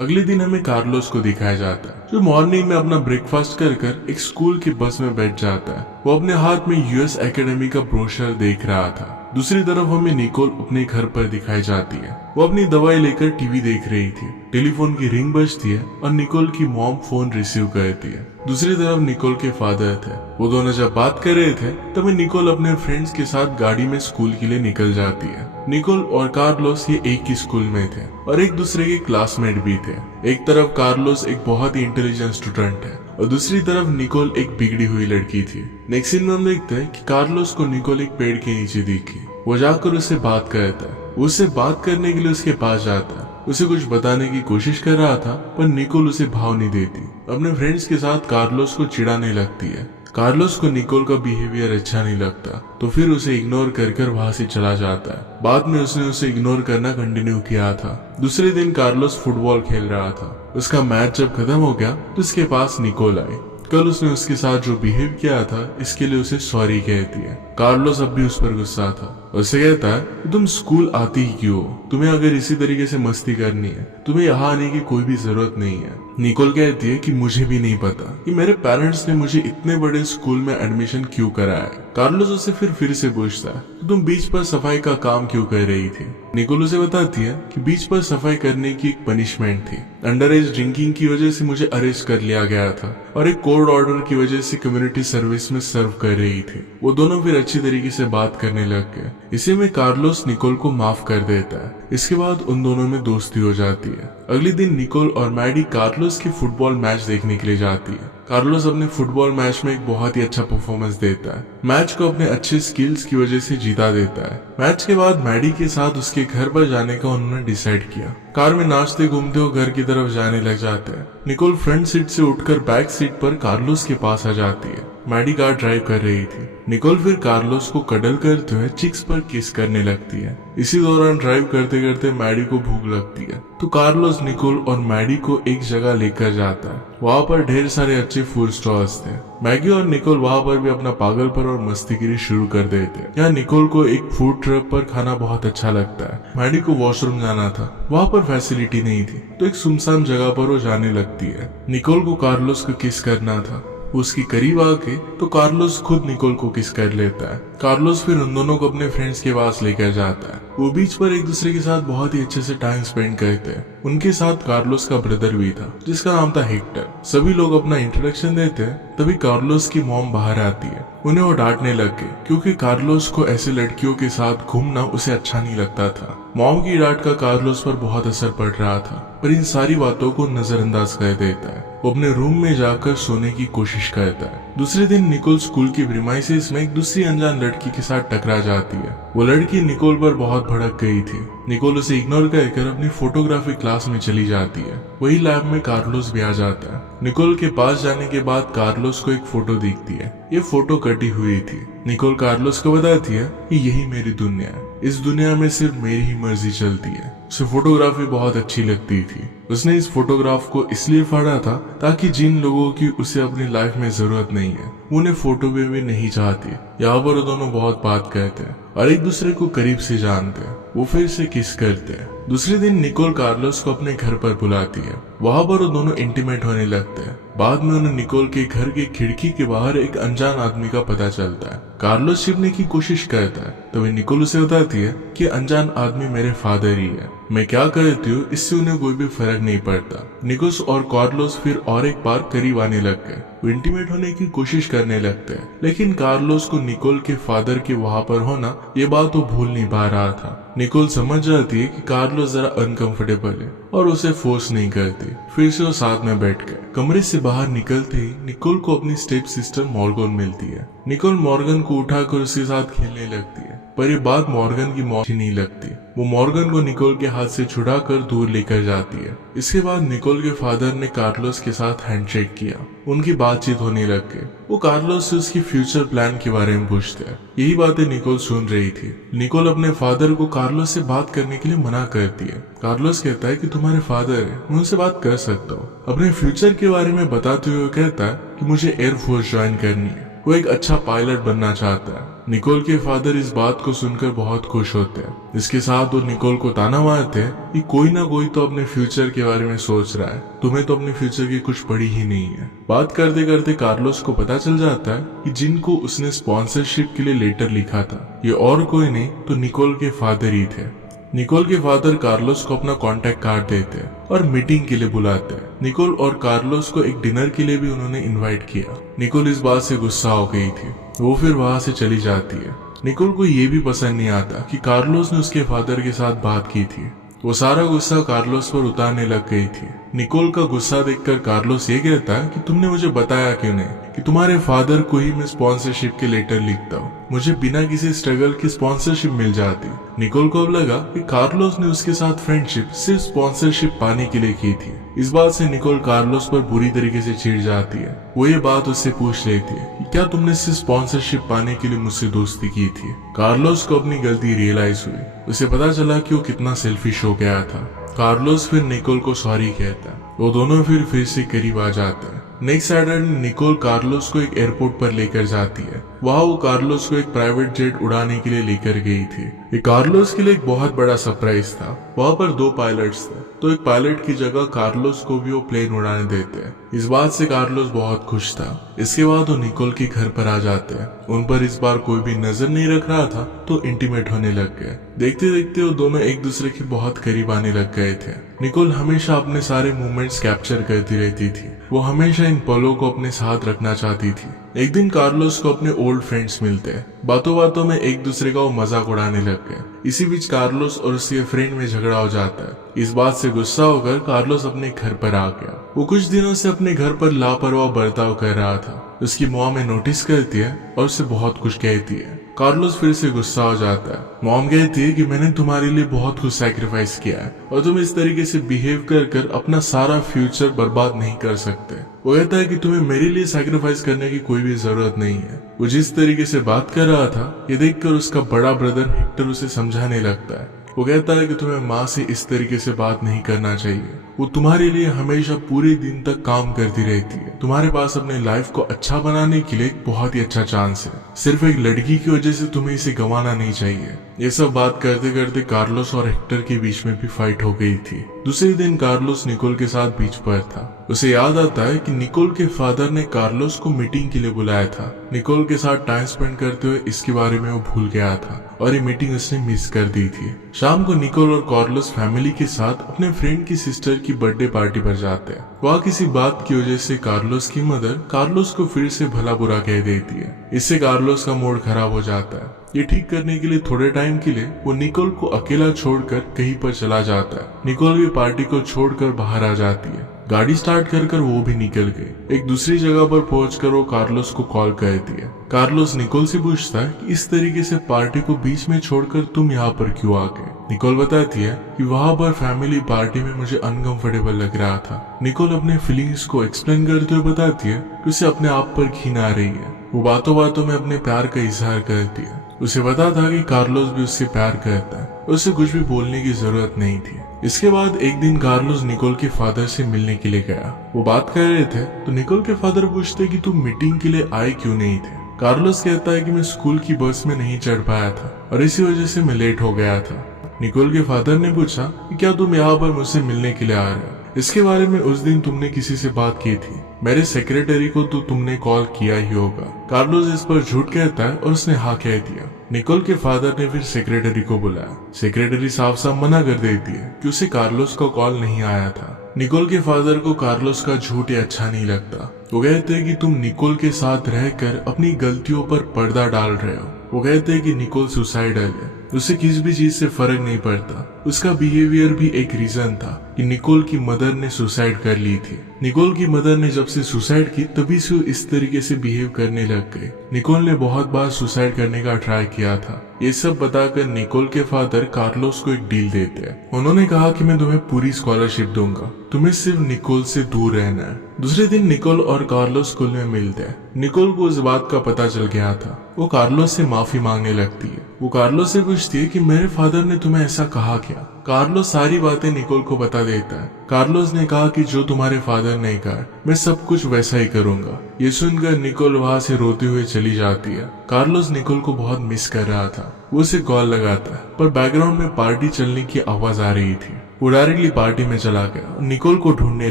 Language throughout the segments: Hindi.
अगले दिन हमें कार्लोस को दिखाया जाता है जो मॉर्निंग में अपना ब्रेकफास्ट कर कर एक स्कूल की बस में बैठ जाता है। वो अपने हाथ में यूएस एकेडमी का ब्रोशर देख रहा था। दूसरी तरफ हमें निकोल अपने घर पर दिखाई जाती है। वो अपनी दवाई लेकर टीवी देख रही थी। टेलीफोन की रिंग बजती है और निकोल की मॉम फोन रिसीव करती है। दूसरी तरफ निकोल के फादर थे। वो दोनों जब बात कर रहे थे तभी निकोल अपने फ्रेंड्स के साथ गाड़ी में स्कूल के लिए निकल जाती है। निकोल और कार्लोस ये एक ही स्कूल में थे और एक दूसरे के क्लासमेट भी थे। एक तरफ कार्लोस एक बहुत ही इंटेलिजेंट स्टूडेंट है और दूसरी तरफ निकोल एक बिगड़ी हुई लड़की थी। नेक्स्ट सीन में हम देखते हैं कि कार्लोस को निकोल एक पेड़ के नीचे दिखी। वो जाकर उससे बात करता है। उससे बात करने के लिए उसके पास जाता है। उसे कुछ बताने की कोशिश कर रहा था पर निकोल उसे भाव नहीं देती। अपने फ्रेंड्स के साथ कार्लोस को चिढ़ाने लगती है। कार्लोस को निकोल का बिहेवियर अच्छा नहीं लगता तो फिर उसे इग्नोर कर वहां से चला जाता है। बाद में उसने उसे इग्नोर करना कंटिन्यू किया था। दूसरे दिन कार्लोस फुटबॉल खेल रहा था। उसका मैच जब खत्म हो गया तो उसके पास निकोल आई। कल उसने उसके साथ जो बिहेव किया था इसके लिए उसे सॉरी कहती है। कार्लोस अब भी उस पर गुस्सा था। उसे कहता है तुम स्कूल आती ही क्यों हो? तुम्हें अगर इसी तरीके से मस्ती करनी है तुम्हें यहाँ आने की कोई भी जरूरत नहीं है। निकोल कहती है कि मुझे भी नहीं पता कि मेरे पेरेंट्स ने मुझे इतने बड़े स्कूल में एडमिशन क्यों कराया है। कार्लोस उसे फिर से पूछता है तुम बीच पर सफाई का काम क्यों कर रही थी? निकोल उसे बताती है कि बीच पर सफाई करने की एक पनिशमेंट थी। अंडर एज ड्रिंकिंग की वजह से मुझे अरेस्ट कर लिया गया था और एक कोर्ट ऑर्डर की वजह से कम्युनिटी सर्विस में सर्व कर रही थी। वो दोनों फिर अच्छी तरीके से बात करने लग गए। इसी में कार्लोस निकोल को माफ कर देता है। इसके बाद उन दोनों में दोस्ती हो जाती है। अगले दिन निकोल और मैडी कार्लोस की फुटबॉल मैच देखने के लिए जाती है। कार्लोस अपने फुटबॉल मैच में एक बहुत ही अच्छा परफॉर्मेंस देता है। मैच को अपने अच्छे स्किल्स की वजह से जीता देता है। मैच के बाद मैडी के साथ उसके घर पर जाने का उन्होंने डिसाइड किया। कार में नाचते घूमते वो घर की तरफ जाने लग जाते हैं। निकोल फ्रंट सीट से उठकर बैक सीट पर कार्लोस के पास आ जाती है। मैडी कार ड्राइव कर रही थी। निकोल फिर कार्लोस को कडल करते हुए चिक्स पर किस करने लगती है। इसी दौरान ड्राइव करते करते मैडी को भूख लगती है तो कार्लोस निकोल और मैडी को एक जगह लेकर जाता है। वहाँ पर ढेर सारे अच्छे फूड स्टॉल्स थे। मैगी और निकोल वहाँ पर भी अपना पागलपन और मस्तीगिरी शुरू कर देते। यहाँ निकोल को एक फूड ट्रक पर खाना बहुत अच्छा लगता है। मैडी को वॉशरूम जाना था, वहाँ पर फैसिलिटी नहीं थी तो एक सुनसान जगह पर वो जाने लगती है। निकोल को कार्लोस को किस करना था। उसकी करीब आके तो कार्लोस खुद निकोल को किस कर लेता है। कार्लोस फिर उन दोनों को अपने फ्रेंड्स के पास लेकर जाता है। वो बीच पर एक दूसरे के साथ बहुत ही अच्छे से टाइम स्पेंड करते हैं। उनके साथ कार्लोस का ब्रदर भी था जिसका नाम था हेक्टर। सभी लोग अपना इंट्रोडक्शन देते हैं तभी कार्लोस की मॉम बाहर आती है। उन्हें वो डांटने लग गए क्योंकि कार्लोस को ऐसे लड़कियों के साथ घूमना उसे अच्छा नहीं लगता था। मॉम की डांट का कार्लोस पर बहुत असर पड़ रहा था पर इन सारी बातों को नजरअंदाज कर देता है। वो अपने रूम में जाकर सोने की कोशिश करता है। दूसरे दिन निकोल स्कूल की प्रीमाइसेस में एक दूसरी अनजान लड़की के साथ टकरा जाती है। वो लड़की निकोल पर बहुत भड़क गई थी। निकोल उसे इग्नोर कर अपनी फोटोग्राफी क्लास में चली जाती है। वही लैब में कार्लोस भी आ जाता है। निकोल के पास जाने के बाद कार्लोस को एक फोटो दिखती है। ये फोटो कटी हुई थी। निकोल कार्लोस को बताती है कि यही मेरी दुनिया है। इस दुनिया में सिर्फ मेरी ही मर्जी चलती है। उसे फोटोग्राफी बहुत अच्छी लगती थी। उसने इस फोटोग्राफ को इसलिए फाड़ा था ताकि जिन लोगों की उसे अपनी लाइफ में जरूरत नहीं है उन्हें फोटो में भी नहीं चाहती। यहाँ पर वो दोनों बहुत बात करते हैं और एक दूसरे को करीब से जानते हैं। वो फिर से किस करते हैं। दूसरे दिन निकोल कार्लोस को अपने घर पर बुलाती है। वहाँ पर वो दोनों इंटीमेट होने लगते हैं। बाद में उन्हें निकोल के घर की खिड़की के बाहर एक अनजान आदमी का पता चलता है। कार्लोस छिपने की कोशिश करता है तभी निकोल उसे बताती है कि अनजान आदमी मेरे फादर ही है। मैं क्या करती हूँ इससे उन्हें कोई भी फर्क नहीं पड़ता। निकोल और कार्लोस फिर और एक बार करीब आने लग गए। वो इंटीमेट होने की कोशिश करने लगते हैं लेकिन कार्लोस को निकोल के फादर के वहाँ पर होना ये बात वो भूल नहीं पा रहा था। निकोल समझ जाती है कि कार्लोस जरा अनकंफर्टेबल है और उसे फोर्स नहीं करती। फिर से वो साथ में बैठ गए। कमरे से बाहर निकलते ही निकोल को अपनी स्टेप सिस्टर मॉर्गन मिलती है। निकोल मॉर्गन को उठाकर उसके साथ खेलने लगती है पर ये बात मॉर्गन की अच्छी नहीं लगती। वो मॉर्गन को निकोल के हाथ से छुड़ाकर दूर लेकर जाती है। इसके बाद निकोल के फादर ने कार्लोस के साथ हैंडशेक किया। उनकी बातचीत होने लग गई। वो कार्लोस से उसकी फ्यूचर प्लान के बारे में पूछते हैं। यही बातें निकोल सुन रही थी। निकोल अपने फादर को कार्लोस से बात करने के लिए मना करती है। कार्लोस कहता है कि तुम्हारे फादर है, मैं उनसे बात कर सकता हूँ। अपने फ्यूचर के बारे में बताते हुए कहता है कि मुझे एयरफोर्स ज्वाइन करनी है। वो एक अच्छा पायलट बनना चाहता है। निकोल के फादर इस बात को सुनकर बहुत खुश होते हैं। इसके साथ वो निकोल को ताना मारते हैं कि कोई ना कोई तो अपने फ्यूचर के बारे में सोच रहा है, तुम्हें तो अपने फ्यूचर की कुछ पड़ी ही नहीं है। बात करते करते कार्लोस को पता चल जाता है कि जिनको उसने स्पॉन्सरशिप के लिए लेटर लिखा था ये और कोई नहीं तो निकोल के फादर ही थे। निकोल के फादर कार्लोस को अपना कॉन्टेक्ट कार्ड देते हैं और मीटिंग के लिए बुलाते हैं। निकोल और कार्लोस को एक डिनर के लिए भी उन्होंने इनवाइट किया। निकोल इस बात से गुस्सा हो गई थी, वो फिर वहां से चली जाती है। निकोल को ये भी पसंद नहीं आता कि कार्लोस ने उसके फादर के साथ बात की थी। वो सारा गुस्सा कार्लोस पर उतारने लग गई थी। निकोल का गुस्सा देखकर कार्लोस ये कहता है कि तुमने मुझे बताया क्यों नहीं कि तुम्हारे फादर को ही मैं स्पॉन्सरशिप के लेटर लिखता हूँ, मुझे बिना किसी स्ट्रगल की स्पॉन्सरशिप मिल जाती। निकोल को अब लगा कि कार्लोस ने उसके साथ फ्रेंडशिप सिर्फ स्पॉन्सरशिप पाने के लिए की थी। इस बात से निकोल कार्लोस पर बुरी तरीके से चिढ़ जाती है। वो ये बात उससे पूछ लेती है कि क्या तुमने सिर्फ स्पॉन्सरशिप पाने के लिए मुझसे दोस्ती की थी। कार्लोस को अपनी गलती रियलाइज हुई, उसे पता चला कि वो कितना सेल्फिश हो गया था। कार्लोस फिर निकोल को सॉरी कहता है, वो दोनों फिर से करीब आ जाते हैं। नेक्स्ट सैटरडे निकोल कार्लोस को एक एयरपोर्ट पर लेकर जाती है। वहाँ वो कार्लोस को एक प्राइवेट जेट उड़ाने के लिए लेकर गई थी। ये कार्लोस के लिए एक बहुत बड़ा सरप्राइज था। वहाँ पर 2 पायलट्स थे, तो एक पायलट की जगह कार्लोस को भी वो प्लेन उड़ाने देते हैं। इस बात से कार्लोस बहुत खुश था। इसके बाद वो निकोल के घर पर आ जाते हैं। उन पर इस बार कोई भी नजर नहीं रख रहा था तो इंटीमेट होने लग गए। देखते देखते वो दोनों एक दूसरे के बहुत करीब आने लग गए थे। निकोल हमेशा अपने सारे मूवमेंट्स कैप्चर करती रहती थी। वो हमेशा इन पलों को अपने साथ रखना चाहती थी। एक दिन कार्लोस को अपने ओल्ड फ्रेंड्स मिलते हैं। बातों बातों में एक दूसरे का वो मजाक उड़ाने लग गए। इसी बीच कार्लोस और उसके फ्रेंड में झगड़ा हो जाता है। इस बात से गुस्सा होकर कार्लोस अपने घर पर आ गया। वो कुछ दिनों से अपने घर पर लापरवाह बर्ताव कर रहा था। उसकी मॉम में नोटिस करती है और उसे बहुत कुछ कहती है। कार्लोस फिर से गुस्सा हो जाता है। मॉम कहती है कि मैंने तुम्हारे लिए बहुत कुछ सैक्रिफाइस किया है और तुम इस तरीके से बिहेव कर अपना सारा फ्यूचर बर्बाद नहीं कर सकते। वो कहता है कि तुम्हें मेरे लिए सैक्रिफाइस करने की कोई भी जरूरत नहीं है। वो जिस तरीके से बात कर रहा था ये देखकर उसका बड़ा ब्रदर हेक्टर उसे समझाने लगता है। वो कहता है कि तुम्हें माँ से इस तरीके से बात नहीं करना चाहिए। वो तुम्हारे लिए हमेशा पूरे दिन तक काम करती रहती है। तुम्हारे पास अपने लाइफ को अच्छा बनाने के लिए एक बहुत ही अच्छा चांस है। सिर्फ एक लड़की की वजह से तुम्हें इसे गंवाना नहीं चाहिए। ये सब बात करते करते कार्लोस और हेक्टर के बीच में भी फाइट हो गई थी। दूसरे दिन कार्लोस निकोल के साथ बीच पर था। उसे याद आता है कि निकोल के फादर ने कार्लोस को मीटिंग के लिए बुलाया था। निकोल के साथ टाइम स्पेंड करते हुए इसके बारे में वो भूल गया था और ये मीटिंग उसने मिस कर दी थी। शाम को निकोल और कार्लोस फैमिली के साथ अपने फ्रेंड की सिस्टर की बर्थडे पार्टी पर जाते हैं। वहाँ किसी बात की वजह से कार्लोस की मदर कार्लोस को फिर से भला बुरा कह देती है। इससे कार्लोस का मूड खराब हो जाता है। ये ठीक करने के लिए थोड़े टाइम के लिए वो निकोल को अकेला छोड़कर कहीं पर चला जाता है। निकोल भी पार्टी को छोड़कर बाहर आ जाती है। गाड़ी स्टार्ट कर वो भी निकल गई। एक दूसरी जगह पर पहुंचकर वो कार्लोस को कॉल करती है। कार्लोस निकोल से पूछता है कि इस तरीके से पार्टी को बीच में छोड़कर तुम यहाँ पर क्यों आ गए। निकोल बताती है कि वहाँ पर फैमिली पार्टी में मुझे अनकंफर्टेबल लग रहा था। निकोल अपने फीलिंग्स को एक्सप्लेन करते हुए बताती है कि उसे अपने आप पर घिन आ रही है। वो बातों बातों में अपने प्यार का इजहार करती है। उसे पता था कि कार्लोस भी उससे प्यार करता है। उसे कुछ भी बोलने की जरूरत नहीं थी। इसके बाद एक दिन कार्लोस निकोल के फादर से मिलने के लिए गया। वो बात कर रहे थे तो निकोल के फादर पूछते कि तुम मीटिंग के लिए आए क्यों नहीं थे। कार्लोस कहता है कि मैं स्कूल की बस में नहीं चढ़ पाया था और इसी वजह से मैं लेट हो गया था। निकोल के फादर ने पूछा कि क्या तुम यहाँ पर मुझसे मिलने के लिए आ रहे हो। इसके बारे में उस दिन तुमने किसी से बात की थी। मेरे सेक्रेटरी को तो तुमने कॉल किया ही होगा। कार्लोस इस पर झूठ कहता है और उसने हाँ कह दिया। निकोल के फादर ने फिर सेक्रेटरी को बुलाया। सेक्रेटरी साफ साफ मना कर देती है कि उसे कार्लोस का कॉल नहीं आया था। निकोल के फादर को कार्लोस का झूठ अच्छा नहीं लगता। वो कहते हैं कि तुम निकोल के साथ रहकर अपनी गलतियों पर पर्दा डाल रहे हो। वो कहते हैं कि निकोल सुसाइडल है, उसे किसी भी चीज से फर्क नहीं पड़ता। उसका बिहेवियर भी एक रीजन था कि निकोल की मदर ने सुसाइड कर ली थी। निकोल की मदर ने जब से सुसाइड की तभी से वो इस तरीके से बिहेव करने लग गए। निकोल ने बहुत बार सुसाइड करने का ट्राई किया था। ये सब बताकर निकोल के फादर कार्लोस को एक डील देते हैं। उन्होंने कहा कि मैं तुम्हें पूरी स्कॉलरशिप दूंगा, तुम्हें सिर्फ निकोल से दूर रहना है। दूसरे दिन निकोल और कार्लोस स्कूल में मिलते हैं। निकोल को उस बात का पता चल गया था। वो कार्लोस से माफी मांगने लगती है। वो कार्लोस से पूछती है कि मेरे फादर ने तुम्हें ऐसा कहा क्या। कार्लोस सारी बातें निकोल को बता देता है। कार्लोस ने कहा कि जो तुम्हारे फादर ने कहा मैं सब कुछ वैसा ही करूंगा। ये सुनकर निकोल वहां से रोते हुए चली जाती है। कार्लोस निकोल को बहुत मिस कर रहा था। वो उसे कॉल लगाता है पर बैकग्राउंड में पार्टी चलने की आवाज आ रही थी। वो डायरेक्टली पार्टी में चला गया और निकोल को ढूंढने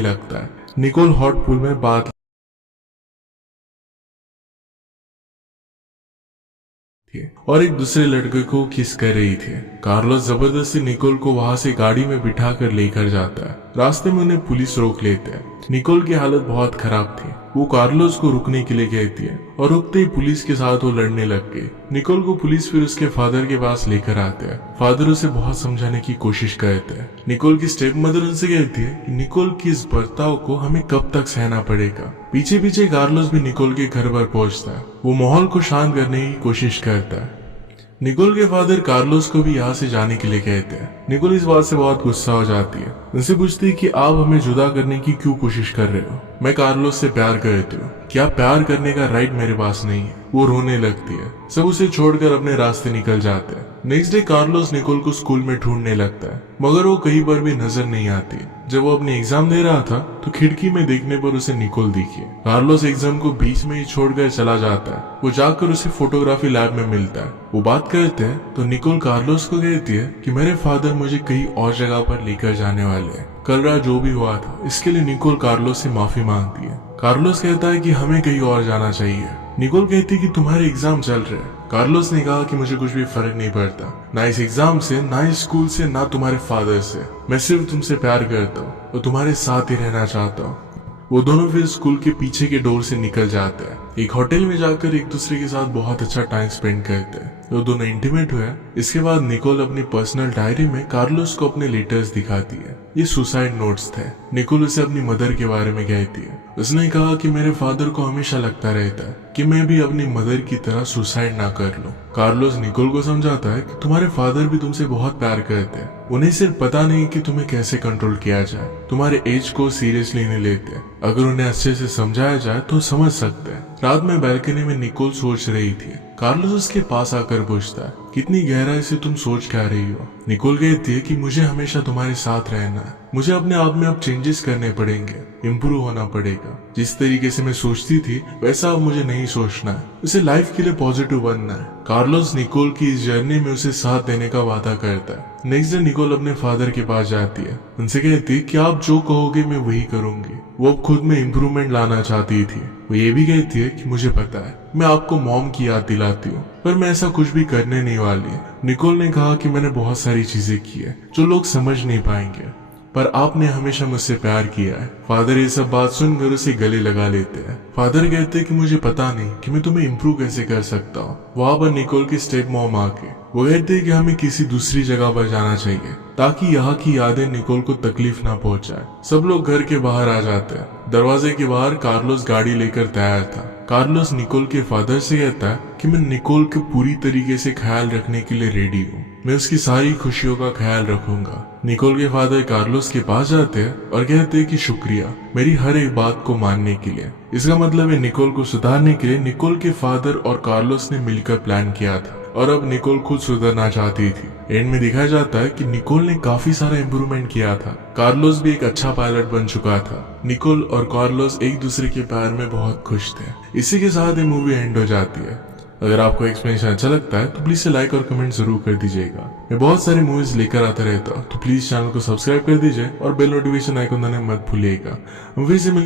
लगता है। निकोल हॉट पूल में बात और एक दूसरे लड़के को किस कर रही थी। कार्लोस जबरदस्ती निकोल को वहां से गाड़ी में बिठा कर लेकर जाता है। रास्ते में उन्हें पुलिस रोक लेते हैं। निकोल की हालत बहुत खराब थी। वो कार्लोस को रुकने के लिए कहती है और रुकते ही पुलिस के साथ वो लड़ने लग गई। निकोल को पुलिस फिर उसके फादर के पास लेकर आते हैं। फादर उसे बहुत समझाने की कोशिश करते हैं। निकोल की स्टेप मदर उनसे कहती है कि निकोल की इस बर्ताव को हमें कब तक सहना पड़ेगा। पीछे पीछे कार्लोस भी निकोल के घर पर पहुंचता है। वो माहौल को शांत करने की कोशिश करता है। निकोल के फादर कार्लोस को भी यहाँ से जाने के लिए कहते हैं। निकोल इस बात से बहुत गुस्सा हो जाती है। उनसे पूछती है कि आप हमें जुदा करने की क्यों कोशिश कर रहे हो। मैं कार्लोस से प्यार करती हूँ। क्या प्यार करने का राइट मेरे पास नहीं है। वो रोने लगती है। सब उसे छोड़कर अपने रास्ते निकल जाते हैं। नेक्स्ट डे कार्लोस निकोल को स्कूल में ढूंढने लगता है मगर वो कहीं पर भी नजर नहीं आती। जब वो अपने एग्जाम दे रहा था तो खिड़की में देखने पर उसे निकोल दिखी। कार्लोस एग्जाम को बीच में ही छोड़कर चला जाता है। वो जाकर उसे फोटोग्राफी लैब में मिलता है। वो बात करते हैं तो निकोल कार्लोस को कहती है कि मेरे फादर मुझे कहीं और जगह पर लेकर जाने वाले हैं। कल रात जो भी हुआ था इसके लिए निकोल कार्लोस से माफी मांगती है। कार्लोस कहता है कि हमें कहीं और जाना चाहिए। निकोल कहती है कि तुम्हारे एग्जाम चल रहे हैं। कार्लोस ने कहा कि मुझे कुछ भी फर्क नहीं पड़ता, ना इस एग्जाम से, ना इस स्कूल से, ना तुम्हारे फादर से। मैं सिर्फ तुमसे प्यार करता हूँ और तुम्हारे साथ ही रहना चाहता हूँ। वो दोनों फिर स्कूल के पीछे के डोर से निकल जाते हैं। एक होटल में जाकर एक दूसरे के साथ बहुत अच्छा टाइम स्पेंड करते हैं। वो दोनों इंटीमेट हुए। इसके बाद निकोल अपनी पर्सनल डायरी में कार्लोस को अपने लेटर्स दिखाती है। ये सुसाइड नोट्स थे। निकोल उसे अपनी मदर के बारे में कहती है। उसने कहा कि मेरे फादर को हमेशा लगता रहता है कि मैं भी अपनी मदर की तरह सुसाइड ना कर लूं। कार्लोस निकोल को समझाता है कि तुम्हारे फादर भी तुमसे बहुत प्यार करते हैं। उन्हें सिर्फ पता नहीं कि तुम्हें कैसे कंट्रोल किया जाए। तुम्हारे एज को सीरियसली नहीं लेते। अगर उन्हें अच्छे से समझाया जाए तो समझ सकते हैं। रात में बैल्कनी में निकोल सोच रही थी। कार्लोस उसके पास आकर पूछता है कितनी गहराई से तुम सोच क्या रही हो। निकोल कहती है कि मुझे हमेशा तुम्हारे साथ रहना है। मुझे अपने आप में अब चेंजेस करने पड़ेंगे, इम्प्रूव होना पड़ेगा। जिस तरीके से मैं सोचती थी वैसा अब मुझे नहीं सोचना है। उसे लाइफ के लिए पॉजिटिव बनना है। कार्लोस निकोल की इस जर्नी में उसे साथ देने का वादा करता है। नेक्स्ट डे निकोल अपने फादर के पास जाती है। उनसे कहती है कि आप जो कहोगे मैं वही करूंगी। वो अब खुद में इम्प्रूवमेंट लाना चाहती थी। वो ये भी कहती है कि मुझे पता है मैं आपको मॉम की याद दिलाती हूँ पर मैं ऐसा कुछ भी करने नहीं वाली। निकोल ने कहा कि मैंने बहुत सारी चीजें की है जो लोग समझ नहीं पाएंगे पर आपने हमेशा मुझसे प्यार किया है। फादर ये सब बात सुनकर उसे गले लगा लेते हैं। फादर कहते हैं कि मुझे पता नहीं कि मैं तुम्हें इम्प्रूव कैसे कर सकता हूँ। वहां पर निकोल की स्टेप मॉम आके वो कहते हैं कि हमें किसी दूसरी जगह पर जाना चाहिए ताकि यहाँ की यादें निकोल को तकलीफ ना पहुंचाए। सब लोग घर के बाहर आ जाते हैं। दरवाजे के बाहर कार्लोस गाड़ी लेकर तैयार था। कार्लोस निकोल के फादर से कहता है कि मैं निकोल के पूरी तरीके से ख्याल रखने के लिए रेडी हूँ। मैं उसकी सारी खुशियों का ख्याल रखूंगा। निकोल के फादर कार्लोस के पास जाते हैं और कहते हैं कि शुक्रिया मेरी हर एक बात को मानने के लिए। इसका मतलब है निकोल को सुधारने के लिए निकोल के फादर और कार्लोस ने मिलकर प्लान किया था और अब निकोल खुद सुधरना चाहती थी। एंड में दिखाया जाता है कि निकोल ने काफी सारा इम्प्रूवमेंट किया था। कार्लोस भी एक अच्छा पायलट बन चुका था। निकोल और कार्लोस एक दूसरे के प्यार में बहुत खुश थे। इसी के साथ ये मूवी एंड हो जाती है। अगर आपको एक्सप्लेनेशन अच्छा लगता है तो प्लीज से लाइक और कमेंट जरूर कर दीजिएगा। मैं बहुत सारी मूवीज लेकर आता रहता हूँ तो प्लीज चैनल को सब्सक्राइब कर दीजिए और बेल नोटिफिकेशन आइकन दबाना मत भूलिएगा। हम फिर से